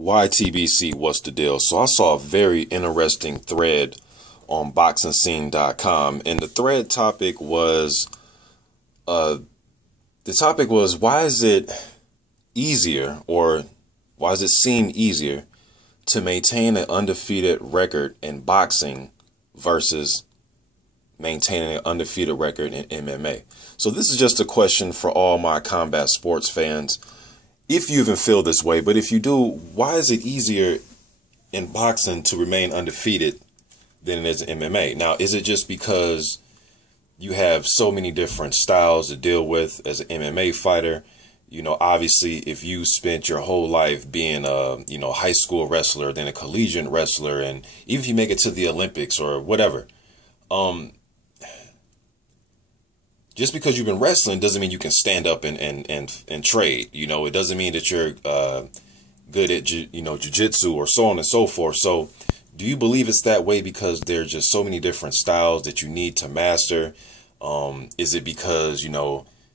YTBC, what's the deal? So I saw a very interesting thread on boxingscene.com, and the thread topic was why is it easier, or why does it seem easier to maintain an undefeated record in boxing versus maintaining an undefeated record in MMA? So this is just a question for all my combat sports fans. If you even feel this way, but if you do, why is it easier in boxing to remain undefeated than it is in MMA? Now, is it just because you have so many different styles to deal with as an MMA fighter? You know, obviously, if you spent your whole life being a, high school wrestler, then a collegiate wrestler, and even if you make it to the Olympics or whatever, just because you've been wrestling doesn't mean you can stand up and trade. It doesn't mean that you're good at jiu-jitsu or so on and so forth. So do you believe it's that way because there's just so many different styles that you need to master? Is it because,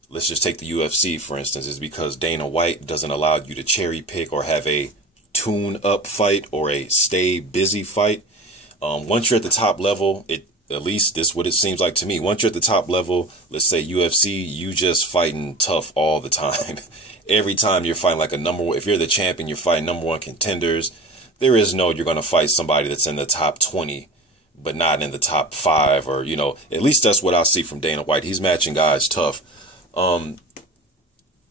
let's just take the UFC, for instance. Is it because Dana White doesn't allow you to cherry pick or have a tune-up fight or a stay busy fight? Once you're at the top level, at least this is what it seems like to me. Once you're at the top level, let's say UFC, you just fighting tough all the time. Every time you're fighting like a number one, if you're the champion, you're fighting number one contenders. There is no, you're going to fight somebody that's in the top 20, but not in the top 5, or, at least that's what I see from Dana White. He's matching guys tough. So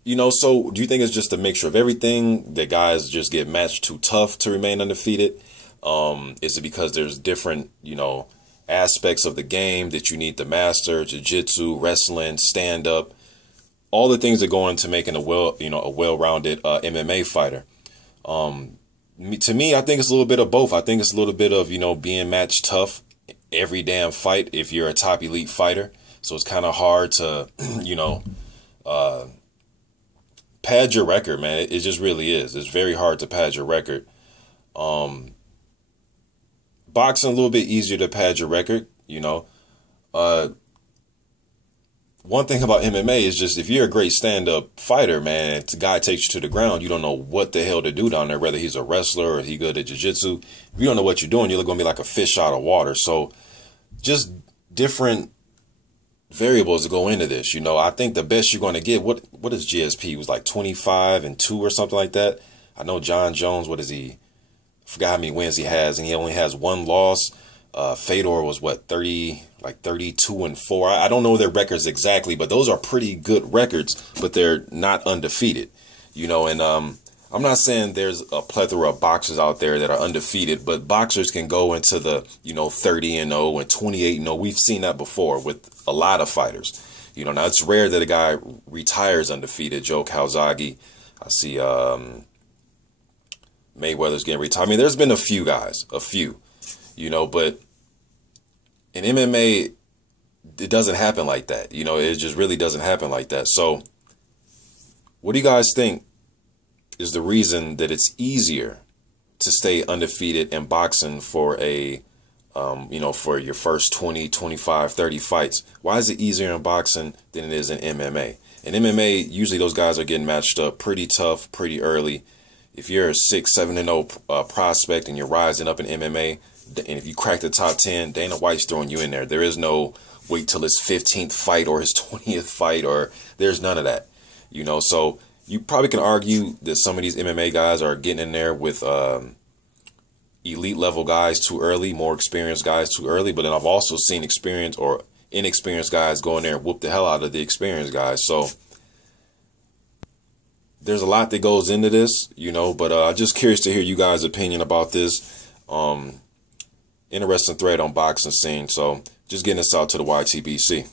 do you think it's just a mixture of everything that guys just get matched too tough to remain undefeated? Is it because there's different, aspects of the game that you need to master, jiu-jitsu, wrestling, stand-up, all the things that go into making a well-rounded MMA fighter? To me, I think it's a little bit of both. I think it's a little bit of, being matched tough every damn fight if you're a top elite fighter. So it's kind of hard to, pad your record, man. It just really is. It's very hard to pad your record. Boxing a little bit easier to pad your record, One thing about MMA is just if you're a great stand-up fighter, man, if the guy takes you to the ground, you don't know what the hell to do down there, whether he's a wrestler or he good at jiu-jitsu. If you don't know what you're doing, you're going to be like a fish out of water. So just different variables to go into this. I think the best you're going to get, what is GSP? He was like 25-2 or something like that. I know John Jones, what is he? I forgot how many wins he has, and he only has one loss. Fedor was 32-4. I don't know their records exactly, but those are pretty good records, but they're not undefeated, and I'm not saying there's a plethora of boxers out there that are undefeated, but boxers can go into the, 30-0 and 28-0. We've seen that before with a lot of fighters. Now it's rare that a guy retires undefeated. Joe Calzaghe, I see, Mayweather's getting retired. I mean, there's been a few guys, but in MMA, it doesn't happen like that. It just really doesn't happen like that. So what do you guys think is the reason that it's easier to stay undefeated in boxing for for your first 20, 25, 30 fights? Why is it easier in boxing than it is in MMA? In MMA, usually those guys are getting matched up pretty tough, pretty early. If you're a 6-7-0 prospect and you're rising up in MMA, and if you crack the top 10, Dana White's throwing you in there. There is no wait till his 15th fight or his 20th fight, or there's none of that. So you probably can argue that some of these MMA guys are getting in there with elite level guys too early, more experienced guys too early. But then I've also seen experienced or inexperienced guys go in there and whoop the hell out of the experienced guys. So there's a lot that goes into this, but I'm just curious to hear you guys' opinion about this. Interesting thread on Boxing Scene. So just getting this out to the YTBC.